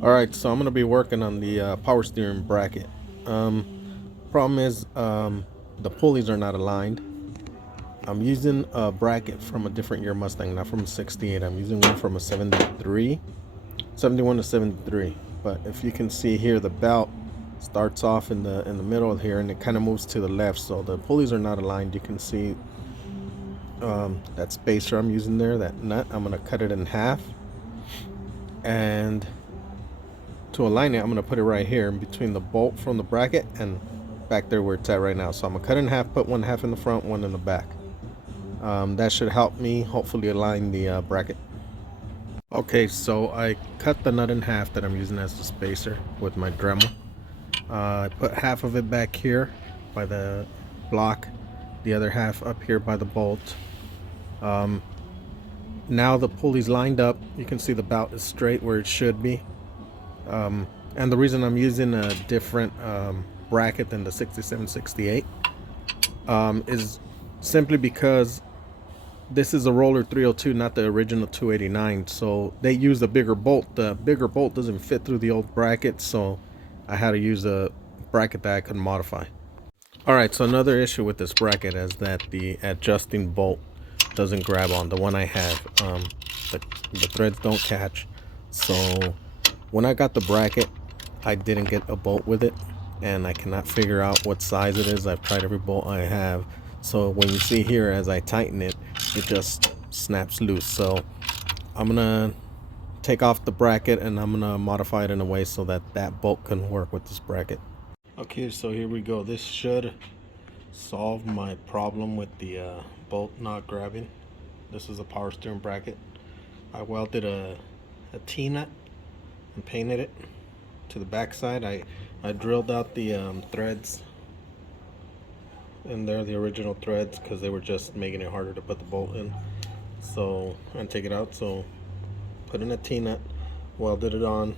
All right, so I'm gonna be working on the power steering bracket. Problem is, the pulleys are not aligned. I'm using a bracket from a different year Mustang, not from a 68. I'm using one from a 73, 71 to 73. But if you can see here, the belt starts off in the middle here, and it kind of moves to the left. So the pulleys are not aligned. You can see that spacer I'm using there, that nut. I'm gonna cut it in half, and to align it, I'm gonna put it right here in between the bolt from the bracket and back there where it's at right now. So I'm gonna cut it in half, put one half in the front, one in the back. That should help me hopefully align the bracket. Okay, so I cut the nut in half that I'm using as the spacer with my Dremel. I put half of it back here by the block, the other half up here by the bolt. Now the pulley's lined up. You can see the bout is straight where it should be. And the reason I'm using a different bracket than the 6768 is simply because this is a roller 302, not the original 289. So they use a bigger bolt. The bigger bolt doesn't fit through the old bracket, so I had to use a bracket that I could modify. All right, so another issue with this bracket is that the adjusting bolt doesn't grab on. The one I have, the threads don't catch. So when I got the bracket, I didn't get a bolt with it, and I cannot figure out what size it is. I've tried every bolt I have. So when you see here, as I tighten it, it just snaps loose. So I'm gonna take off the bracket and I'm gonna modify it in a way so that that bolt can work with this bracket. Okay, so here we go. This should solve my problem with the bolt not grabbing. This is a power steering bracket. I welded a T-nut and painted it to the back side. I drilled out the threads in there, the original threads, because they were just making it harder to put the bolt in. So and take it out. So put in a T-nut, welded it on,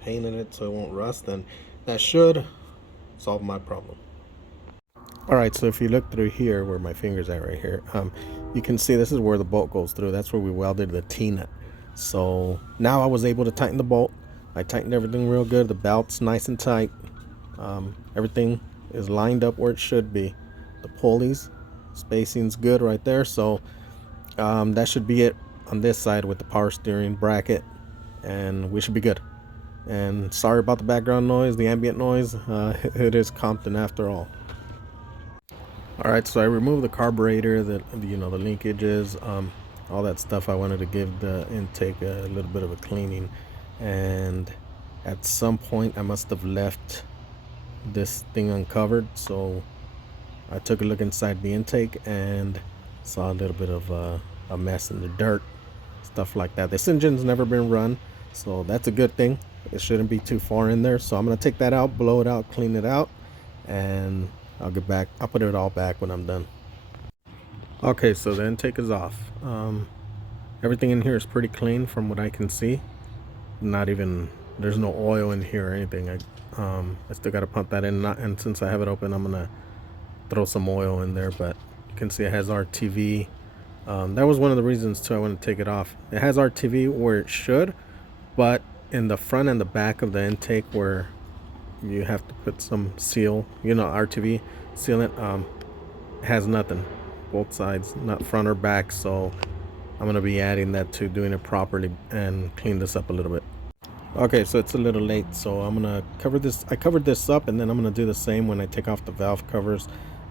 painted it so it won't rust, and that should solve my problem. All right, so if you look through here where my finger's at right here, you can see this is where the bolt goes through. That's where we welded the T-nut. So now I was able to tighten the bolt. I tightened everything real good. The belt's nice and tight. Everything is lined up where it should be. The pulleys, spacing's good right there. So that should be it on this side with the power steering bracket, and we should be good. And sorry about the background noise, the ambient noise. It is Compton after all. All right, so I removed the carburetor, the linkages, all that stuff. I wanted to give the intake a little bit of a cleaning, and at some point I must have left this thing uncovered. So I took a look inside the intake and saw a little bit of a mess in the dirt, stuff like that. This engine's never been run, so that's a good thing. It shouldn't be too far in there. So I'm gonna take that out, blow it out, clean it out, and I'll get back. I'll put it all back when I'm done. Okay, so the intake is off. Everything in here is pretty clean from what I can see. Not even, there's no oil in here or anything. I still got to pump that in, and since I have it open, I'm gonna throw some oil in there. But you can see it has RTV. That was one of the reasons too I want to take it off. It has RTV where it should, but in the front and the back of the intake where you have to put some seal, RTV sealant, has nothing, both sides, not front or back. So I'm gonna be adding that to doing it properly and clean this up a little bit. Okay, so it's a little late, so I'm gonna cover this. I covered this up, and then I'm gonna do the same when I take off the valve covers,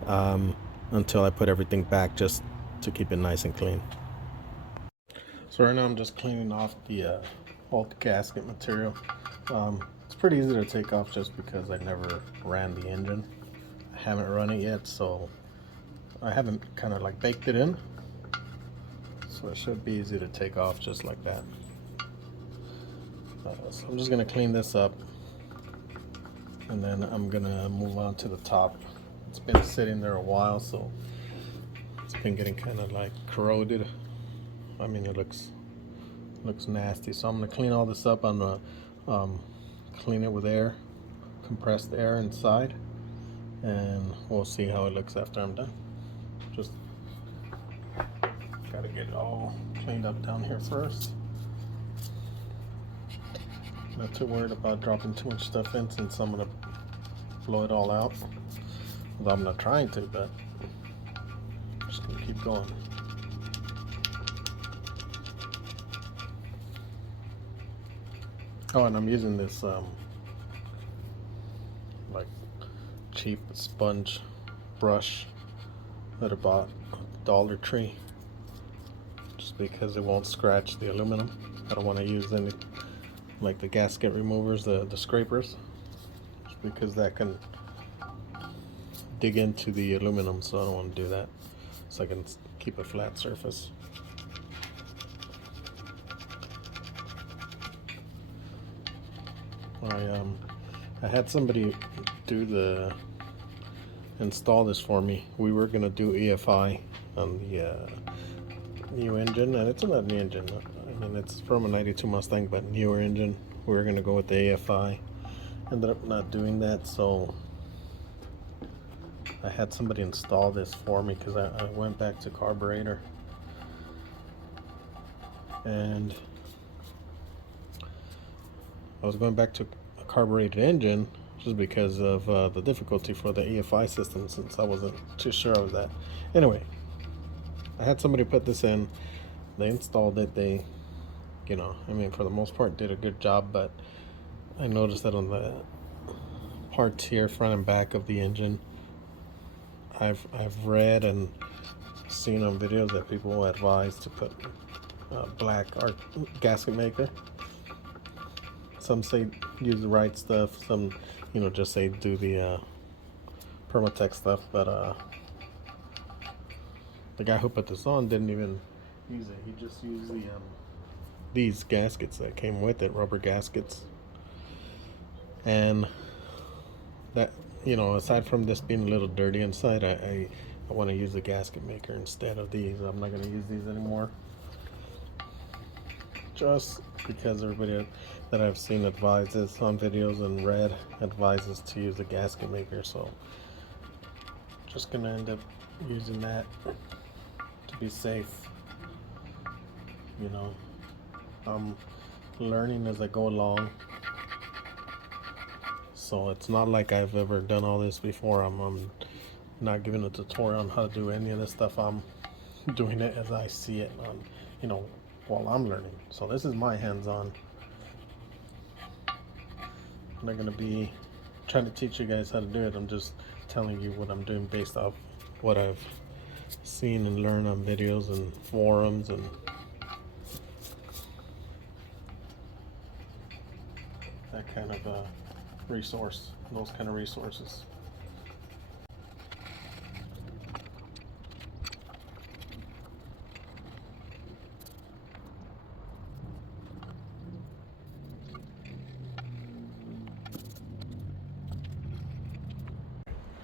until I put everything back, just to keep it nice and clean. So right now I'm just cleaning off the old gasket material. It's pretty easy to take off just because I never ran the engine. I haven't run it yet, so I haven't kind of like baked it in. So it should be easy to take off just like that. So I'm just going to clean this up, and then I'm going to move on to the top. It's been sitting there a while, so it's been getting kind of like corroded. I mean, it looks nasty. So I'm going to clean all this up. I'm going to clean it with air, compressed air inside, and we'll see how it looks after I'm done. Just got to get it all cleaned up down here first. Not too worried about dropping too much stuff in, since I'm gonna blow it all out. Although I'm not trying to, but I'm just gonna keep going. Oh, and I'm using this like cheap sponge brush that I bought at Dollar Tree, just because it won't scratch the aluminum. I don't want to use any like the gasket removers, the scrapers, just because that can dig into the aluminum, so I don't want to do that, so I can keep a flat surface. I had somebody install this for me. We were gonna do EFI on the new engine, and it's not an engine. I mean, it's from a '92 Mustang, but newer engine. We were gonna go with the AFI. Ended up not doing that, so I had somebody install this for me, because I went back to carburetor, and I was going back to a carbureted engine just because of the difficulty for the EFI system, since I wasn't too sure of that. Anyway, I had somebody put this in. They installed it. They, you know, I mean, for the most part, did a good job, but I noticed that on the parts here, front and back of the engine, I've read and seen on videos that people advise to put black or gasket maker. Some say use the right stuff, some, you know, just say do the Permatex stuff, but the guy who put this on didn't even use it. He just used the these gaskets that came with it, rubber gaskets. And that, you know, aside from this being a little dirty inside, I want to use the gasket maker instead of these. I'm not going to use these anymore, just because everybody that I've seen advises on videos and read advises to use the gasket maker, so just gonna end up using that to be safe. You know, I'm learning as I go along, so it's not like I've ever done all this before. I'm not giving a tutorial on how to do any of this stuff. I'm doing it as I see it, you know, while I'm learning. So this is my hands-on. I'm not gonna be trying to teach you guys how to do it. I'm just telling you what I'm doing based off what I've seen and learned on videos and forums and that kind of those kind of resources.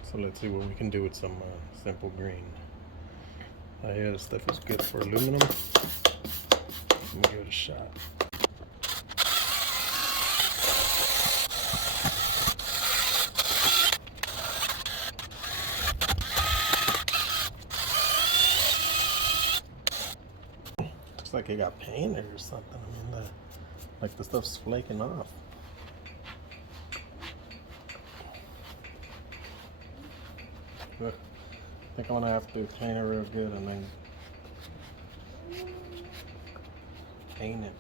So let's see what we can do with some simple green. I hear this stuff is good for aluminum. Let me give it a shot. Looks like it got painted or something. I mean, like the stuff's flaking off. But I think I'm gonna have to clean it real good and then paint it.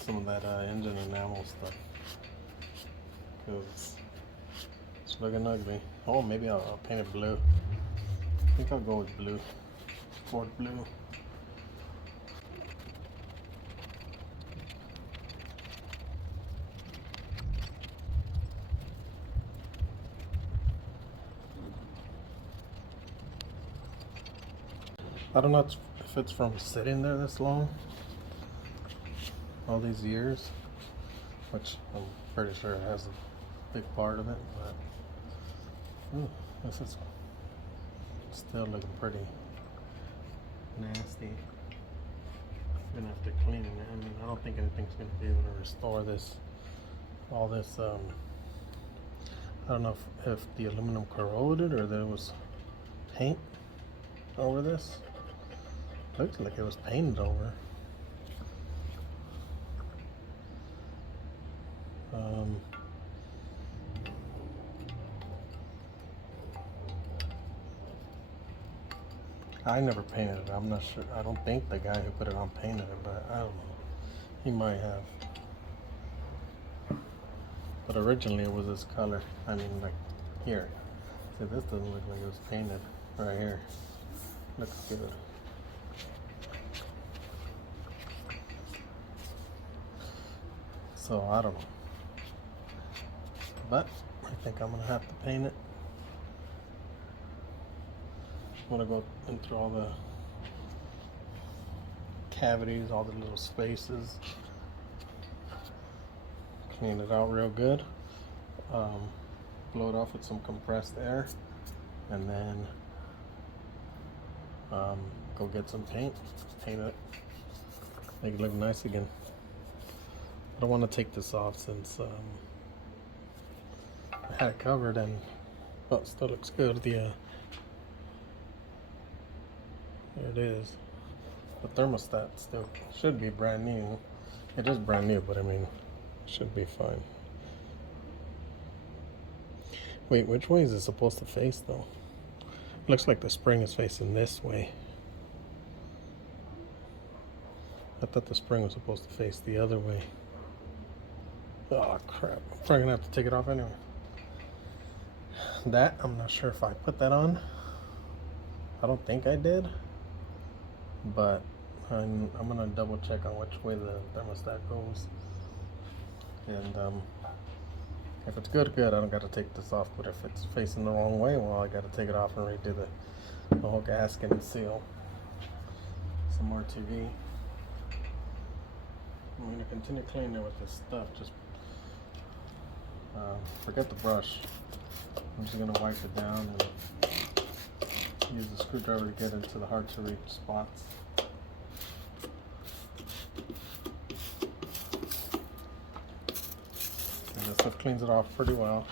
Some of that engine enamel stuff, because it's looking ugly. Oh, maybe I'll paint it blue. I think I'll go with blue, Ford blue. I don't know if it's from sitting there this long, all these years, which I'm pretty sure it has a big part of it, but ooh, this is still looking pretty nasty. I'm gonna have to clean it. I mean, I don't think anything's gonna be able to restore this, all this, I don't know if the aluminum corroded or there was paint over this. Looks like it was painted over. Um, I never painted it. I'm not sure. I don't think the guy who put it on painted it, but I don't know. He might have. But originally it was this color. I mean, like here. See, this doesn't look like it was painted. Right here. Looks good. So I don't know. But I think I'm gonna have to paint it. I'm gonna go in through all the cavities, all the little spaces, clean it out real good, blow it off with some compressed air, and then go get some paint, paint it, make it look nice again. I don't want to take this off since I had it covered, and it still looks good. There it is. The thermostat still should be brand new. It is brand new, but I mean, it should be fine. Wait, which way is it supposed to face though? It looks like the spring is facing this way. I thought the spring was supposed to face the other way. Oh crap, I'm probably gonna have to take it off anyway. That, I'm not sure if I put that on. I don't think I did. But I'm gonna double check on which way the thermostat goes. And if it's good, good. I don't gotta take this off. But if it's facing the wrong way, well, I gotta take it off and redo the whole gasket and seal. Some more TV. I'm gonna continue cleaning it with this stuff. Just forget the brush. I'm just gonna wipe it down and use the screwdriver to get into the hard to reach spots. And this stuff cleans it off pretty well.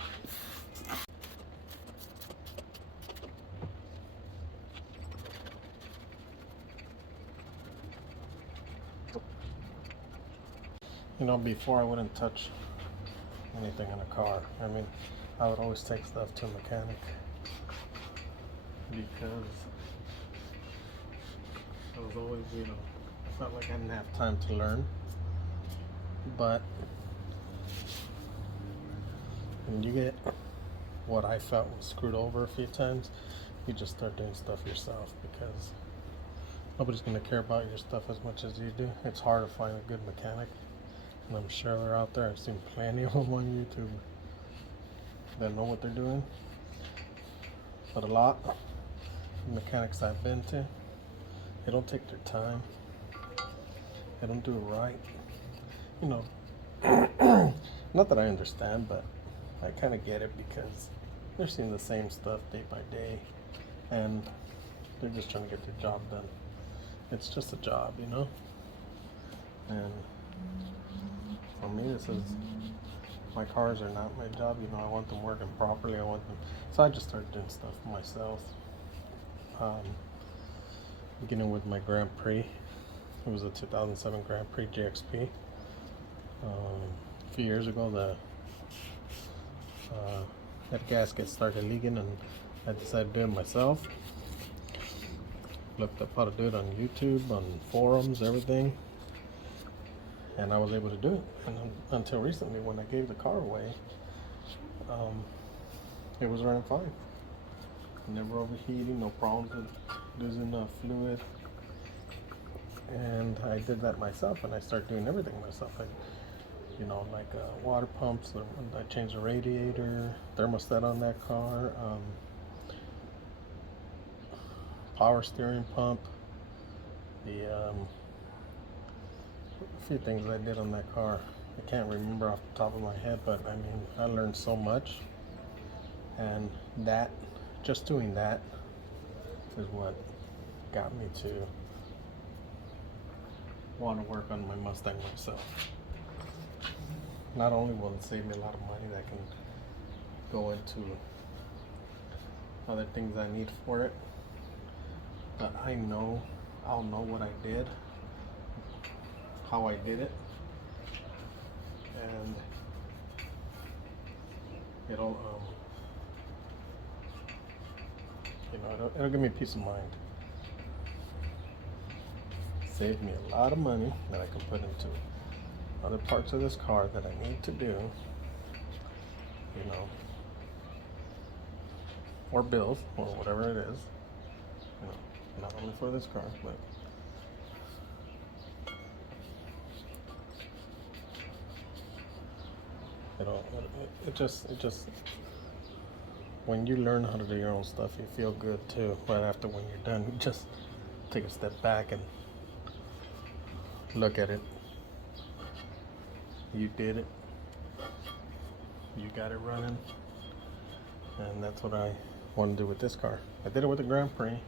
You know, before I wouldn't touch anything in a car. I mean, I would always take stuff to a mechanic because I was always, you know, I felt like I didn't have time to learn. But when you get what I felt was screwed over a few times, you just start doing stuff yourself because nobody's going to care about your stuff as much as you do. It's hard to find a good mechanic, and I'm sure they're out there. I've seen plenty of them on YouTube that know what they're doing. But a lot of mechanics I've been to, they don't take their time. They don't do it right. You know, not that I understand, but I kind of get it because they're seeing the same stuff day by day, and they're just trying to get their job done. It's just a job, you know. And for me, this is, my cars are not my job. You know, I want them working properly. I want them, so I just started doing stuff for myself. Beginning with my Grand Prix. It was a 2007 Grand Prix GXP. A few years ago, that gasket started leaking, and I decided to do it myself. Looked up how to do it on YouTube, on forums, everything, and I was able to do it. And until recently, when I gave the car away, it was running fine. Never overheating, no problems with losing fluid. And I did that myself, and I started doing everything myself. You know, like water pumps. I changed the radiator, thermostat on that car, power steering pump, a few things I did on that car. I can't remember off the top of my head, but I mean, I learned so much, and that, just doing that is what got me to want to work on my Mustang myself. Not only will it save me a lot of money that can go into other things I need for it, but I'll know what I did, how I did it, and it'll it'll give me peace of mind. Save me a lot of money that I can put into other parts of this car that I need to do, or bills, or whatever it is, not only for this car, but it just when you learn how to do your own stuff, you feel good too. Right after, when you're done, you just take a step back and look at it. You did it. You got it running. And that's what I want to do with this car. I did it with the Grand Prix.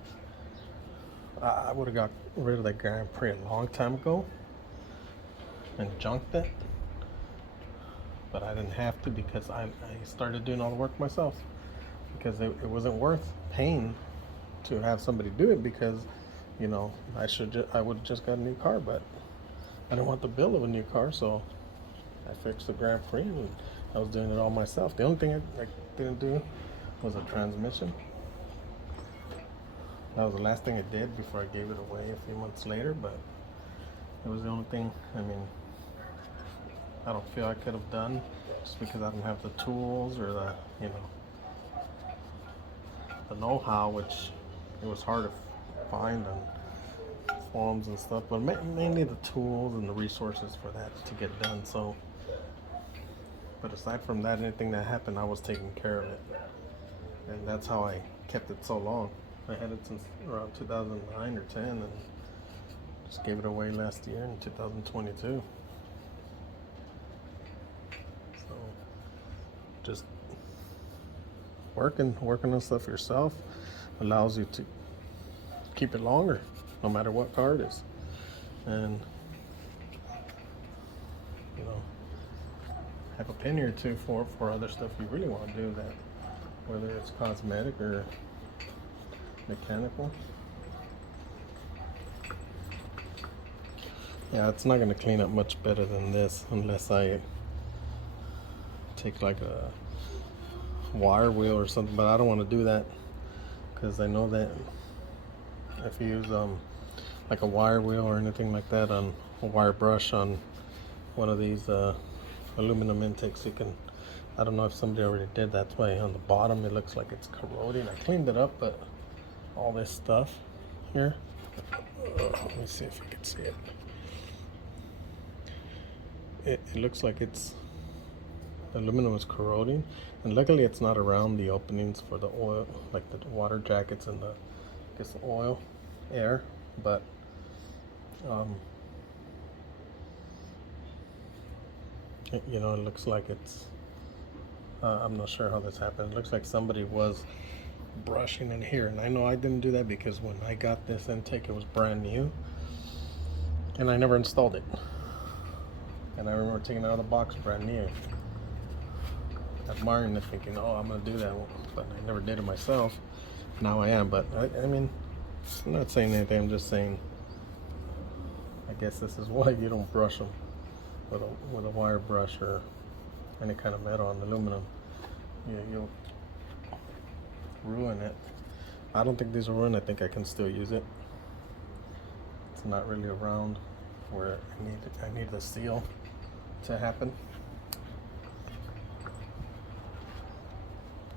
I would have got rid of the Grand Prix a long time ago and junked it. But I didn't have to, because I started doing all the work myself. Because it wasn't worth paying to have somebody do it, because I would have just got a new car, but I didn't want the bill of a new car, so I fixed the Grand Prix and I was doing it all myself. The only thing I didn't do was a transmission. That was the last thing I did before I gave it away a few months later, but it was the only thing, I don't feel I could have done, just because I didn't have the tools or the know-how, which it was hard to find on forums and stuff, but mainly the tools and the resources for that to get done. So, but aside from that, anything that happened, I was taking care of it, and that's how I kept it so long. I had it since around 2009 or 10, and just gave it away last year in 2022. So, just working on stuff yourself allows you to keep it longer, no matter what car it is, and have a penny or two for other stuff you really want to do, that whether it's cosmetic or mechanical. Yeah, it's not going to clean up much better than this unless I take like a wire wheel or something, but I don't want to do that, because I know that if you use like a wire wheel or anything like that on a wire brush on one of these aluminum intakes, you can, I don't know if somebody already did that way, on the bottom it looks like it's corroding. I cleaned it up, but all this stuff here, let me see if you can see it. It looks like it's aluminum is corroding, and luckily it's not around the openings for the oil, like the water jackets and the oil air, but it looks like it's I'm not sure how this happened. It looks like somebody was brushing in here, and I know I didn't do that, because when I got this intake, it was brand new and I never installed it, and I remember taking it out of the box brand new, admiring it, thinking, oh, I'm gonna do that, but I never did it myself. Now I am, but I'm not saying anything, I'm just saying, I guess this is why you don't brush them with a wire brush or any kind of metal on aluminum. You'll ruin it. I don't think these will ruin. I think I can still use it. It's not really around where I need the seal to happen.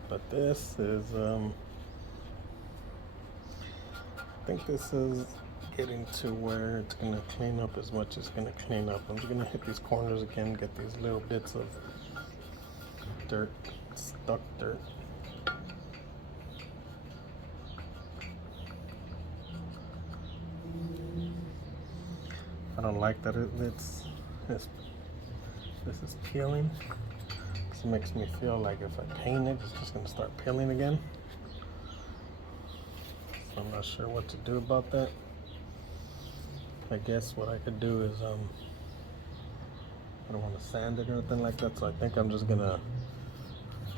But this is I think this is getting to where it's going to clean up as much as it's going to clean up. I'm just going to hit these corners again, get these little bits of dirt, stuck dirt. I don't like that this is peeling. This makes me feel like if I paint it, it's just going to start peeling again. So I'm not sure what to do about that. I guess what I could do is I don't want to sand it or anything like that, so I think I'm just gonna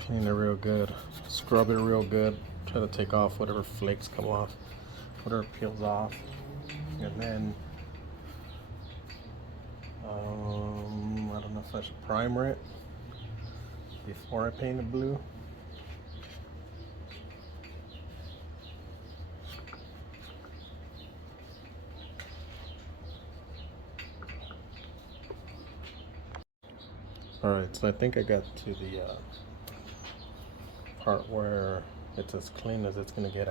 clean it real good, scrub it real good, try to take off whatever flakes come off, whatever peels off, and then I don't know if I should primer it. before I painted blue. Alright, so I think I got to the part where it's as clean as it's going to get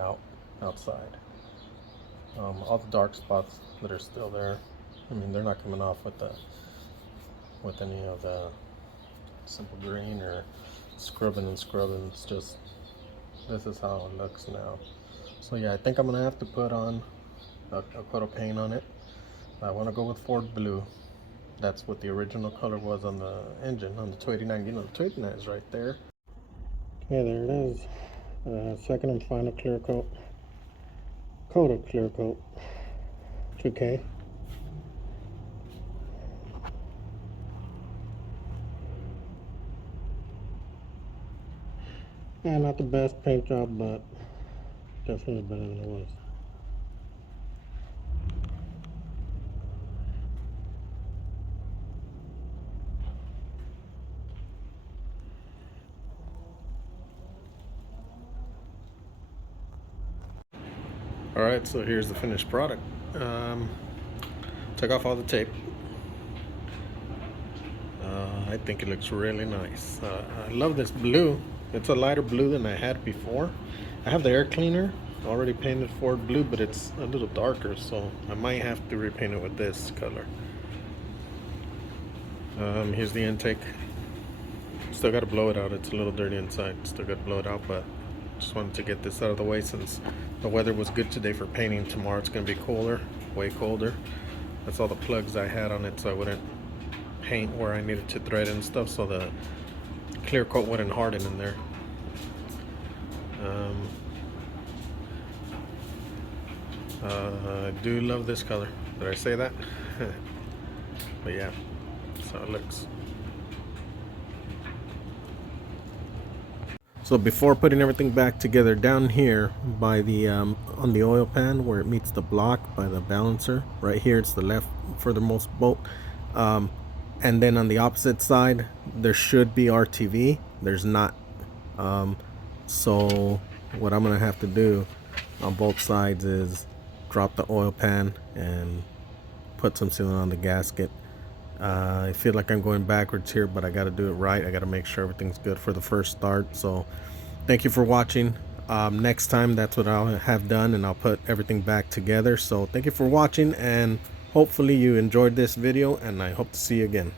outside. All the dark spots that are still there, I mean, they're not coming off with any of the simple green or scrubbing. It's just, this is how it looks now. So yeah, I think I'm gonna have to put on a coat of paint on it. I want to go with Ford Blue. That's what the original color was on the engine, on the 289. You know, the 289 is right there. Okay, there it is. Second and final clear coat. Coat of clear coat. 2K. Yeah, not the best paint job, but definitely better than it was. Alright, so here's the finished product. Took off all the tape. I think it looks really nice. I love this blue. It's a lighter blue than I had before. I have the air cleaner already painted Ford Blue, but it's a little darker, so I might have to repaint it with this color. Here's the intake. Still got to blow it out. It's a little dirty inside. Still got to blow it out, but just wanted to get this out of the way since the weather was good today for painting. Tomorrow it's going to be colder, way colder. That's all the plugs I had on it, so I wouldn't paint where I needed to thread and stuff, so the clear coat wouldn't harden in there. I do love this color. Did I say that? But yeah, that's how it looks. So before putting everything back together, down here by the on the oil pan where it meets the block by the balancer, right here, it's the left furthermost bolt. And then on the opposite side, there should be RTV. There's not. So what I'm gonna have to do on both sides is drop the oil pan and put some sealant on the gasket. I feel like I'm going backwards here, but I got to do it right. I got to make sure everything's good for the first start. So thank you for watching. Next time, that's what I'll have done, and I'll put everything back together. So thank you for watching, and hopefully you enjoyed this video, and I hope to see you again.